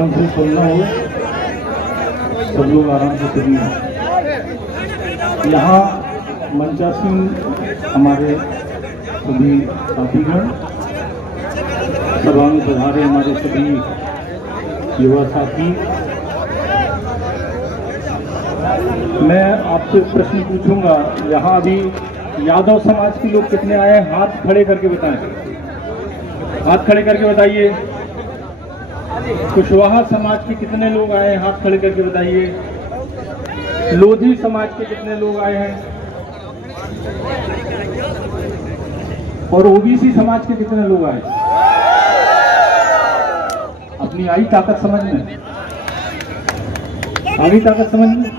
ध्यान से सुनना हो, सब लोग आराम से सुनिए। यहाँ मंचासीन हमारे सभी साथीगण, सभा में पधारे हमारे सभी युवा साथी, मैं आपसे प्रश्न पूछूंगा। यहाँ अभी यादव समाज के लोग कितने आए हैं? हाथ खड़े करके बताएं, हाथ खड़े करके बताइए। कुशवाहा समाज के कितने लोग आए हैं? हाथ खड़े करके बताइए। लोधी समाज के कितने लोग आए हैं? और ओबीसी समाज के कितने लोग आए? अपनी आई ताकत समझ में, आई ताकत समझ में,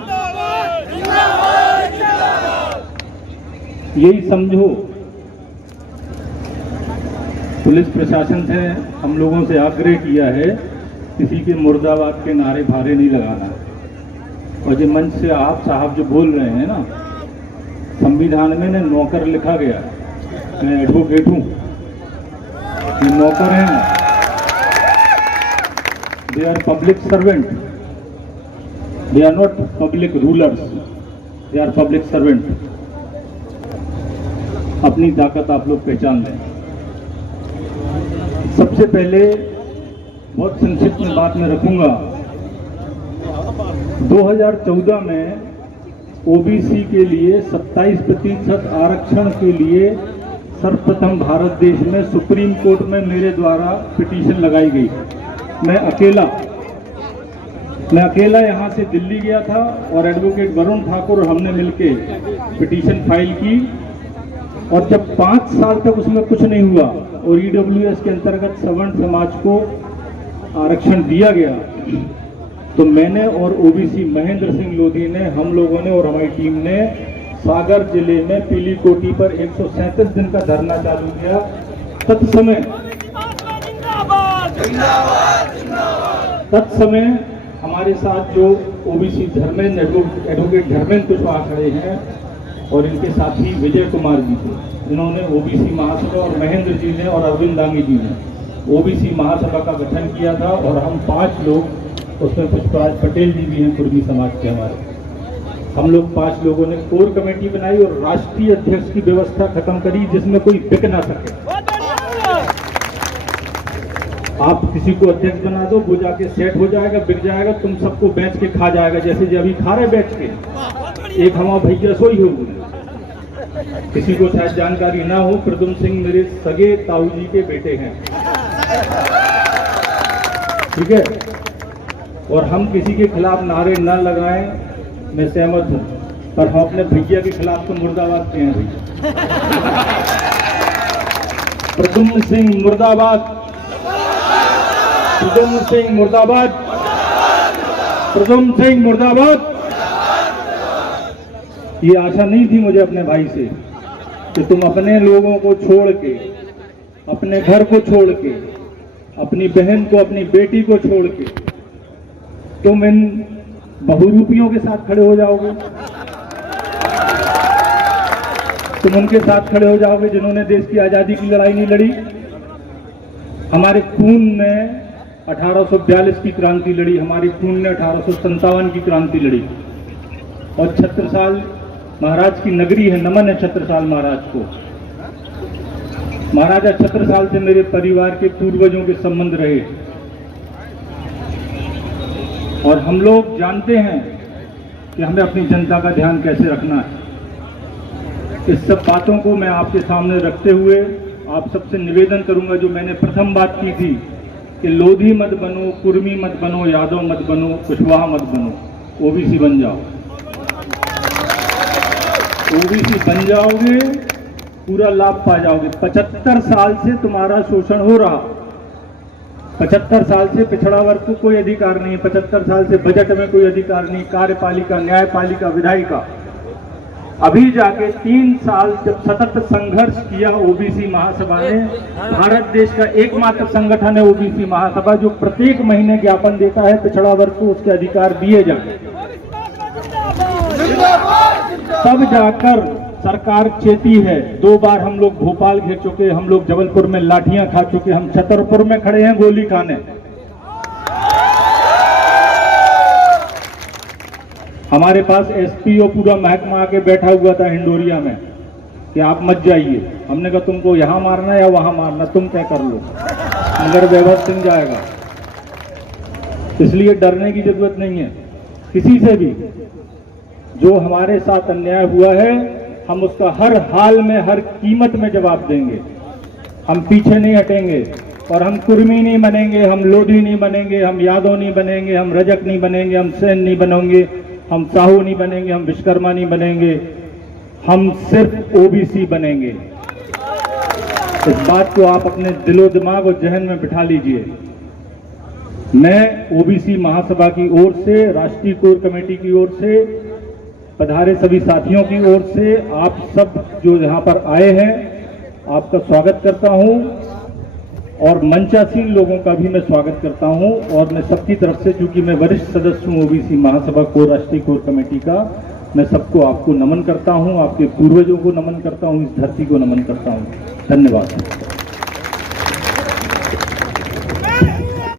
यही समझो। पुलिस प्रशासन से हम लोगों से आग्रह किया है, किसी के मुर्दाबाद के नारे भारे नहीं लगाना। और जो मंच से आप साहब जो बोल रहे हैं ना, संविधान में ने नौकर लिखा गया, मैं एडवोकेट हूं, ये नौकर हैं, they are public servant, they are not public rulers, they are public servant. अपनी ताकत आप लोग पहचान लें। सबसे पहले बहुत संक्षिप्त में बात में रखूंगा। 2014 में ओबीसी के लिए 27% आरक्षण के लिए सर्वप्रथम भारत देश में सुप्रीम कोर्ट में मेरे द्वारा पिटीशन लगाई गई। मैं अकेला यहाँ से दिल्ली गया था और एडवोकेट वरुण ठाकुर और हमने मिलके पिटीशन फाइल की। और जब 5 साल तक उसमें कुछ नहीं हुआ और ईडब्ल्यूएस के अंतर्गत सवर्ण समाज को आरक्षण दिया गया, तो मैंने और ओबीसी महेंद्र सिंह लोधी ने, हम लोगों ने और हमारी टीम ने सागर जिले में पीली कोठी पर 137 दिन का धरना चालू किया। तत्समय हमारे साथ जो ओबीसी धर्मेंद्र एडवोकेट धर्मेंद्र कुशवाहा खड़े हैं और इनके साथी विजय कुमार जी थे, जिन्होंने ओबीसी महासभा, और महेंद्र जी ने और अरविंद दांगी जी ने ओबीसी महासभा का गठन किया था। और हम 5 लोग, उसमें पुष्पराज पटेल जी भी हैं कुर्मी समाज के हमारे, हम लोग 5 लोगों ने कोर कमेटी बनाई और राष्ट्रीय अध्यक्ष की व्यवस्था खत्म करी, जिसमें कोई बिक ना सके। आप किसी को अध्यक्ष बना दो, वो जाके सेट हो जाएगा, बिक जाएगा, तुम सबको बेच के खा जाएगा, जैसे जो अभी खा रहे बेच के। एक हमारा भैया सोई हो, किसी को शायद जानकारी ना हो, प्रदुम सिंह मेरे सगे ताऊ जी के बेटे हैं, ठीक है। और हम किसी के खिलाफ नारे न लगाएं, मैं सहमत हूं, पर हम अपने भैया के खिलाफ तो मुर्दाबाद के हैं भैया। प्रदुम सिंह मुर्दाबाद, प्रदुम सिंह मुर्दाबाद, प्रदुम सिंह मुर्दाबाद। ये आशा नहीं थी मुझे अपने भाई से कि तुम अपने लोगों को छोड़ के, अपने घर को छोड़ के, अपनी बहन को, अपनी बेटी को छोड़ के तुम इन बहुरूपियों के साथ खड़े हो जाओगे। तुम उनके साथ खड़े हो जाओगे जिन्होंने देश की आजादी की लड़ाई नहीं लड़ी। हमारे खून में 1842 की क्रांति लड़ी, हमारे खून ने 1857 की क्रांति लड़ी। और छत्रसाल महाराज की नगरी है, नमन है छत्रसाल महाराज को। महाराजा छत्रसाल से मेरे परिवार के पूर्वजों के संबंध रहे, और हम लोग जानते हैं कि हमें अपनी जनता का ध्यान कैसे रखना है। इस सब बातों को मैं आपके सामने रखते हुए आप सबसे निवेदन करूंगा, जो मैंने प्रथम बात की थी कि लोधी मत बनो, कुर्मी मत बनो, यादव मत बनो, कुशवाहा मत बनो, ओबीसी बन जाओ। ओबीसी बन जाओगे, पूरा लाभ पा जाओगे। 75 साल से तुम्हारा शोषण हो रहा, 75 साल से पिछड़ा वर्ग को कोई अधिकार नहीं, 75 साल से बजट में कोई अधिकार नहीं, कार्यपालिका, न्यायपालिका, विधायिका। अभी जाके 3 साल जब सतत संघर्ष किया ओबीसी महासभा ने, भारत देश का एकमात्र संगठन है ओबीसी महासभा, जो प्रत्येक महीने ज्ञापन देता है पिछड़ा वर्ग को उसके अधिकार दिए जाए। तब जाकर सरकार चेती है। 2 बार हम लोग भोपाल घेर चुके, हम लोग जबलपुर में लाठियां खा चुके, हम छतरपुर में खड़े हैं गोली खाने। हमारे पास एसपीओ पूरा महकमा आके बैठा हुआ था हिंडोरिया में कि आप मत जाइए। हमने कहा तुमको यहाँ मारना या वहाँ मारना, तुम तय कर लो, मगर वैभव सिंह जाएगा। इसलिए डरने की जरूरत नहीं है किसी से भी। जो हमारे साथ अन्याय हुआ है हम उसका हर हाल में हर कीमत में जवाब देंगे। हम पीछे नहीं हटेंगे और हम कुर्मी नहीं बनेंगे, हम लोधी नहीं बनेंगे, हम यादव नहीं बनेंगे, हम रजक नहीं बनेंगे, हम सेन नहीं बनेंगे, हम साहू नहीं बनेंगे, हम विश्वकर्मा नहीं बनेंगे, हम सिर्फ ओबीसी बनेंगे। इस बात को आप अपने दिलो दिमाग और जहन में बिठा लीजिए। मैं ओबीसी महासभा की ओर से, राष्ट्रीय कोर कमेटी की ओर से, पधारे सभी साथियों की ओर से, आप सब जो यहाँ पर आए हैं आपका स्वागत करता हूं और मंचासीन लोगों का भी मैं स्वागत करता हूं। और मैं सबकी तरफ से, चूंकि मैं वरिष्ठ सदस्य हूं ओबीसी महासभा कोर राष्ट्रीय कोर कमेटी का, मैं सबको आपको नमन करता हूं, आपके पूर्वजों को नमन करता हूं, इस धरती को नमन करता हूं। धन्यवाद।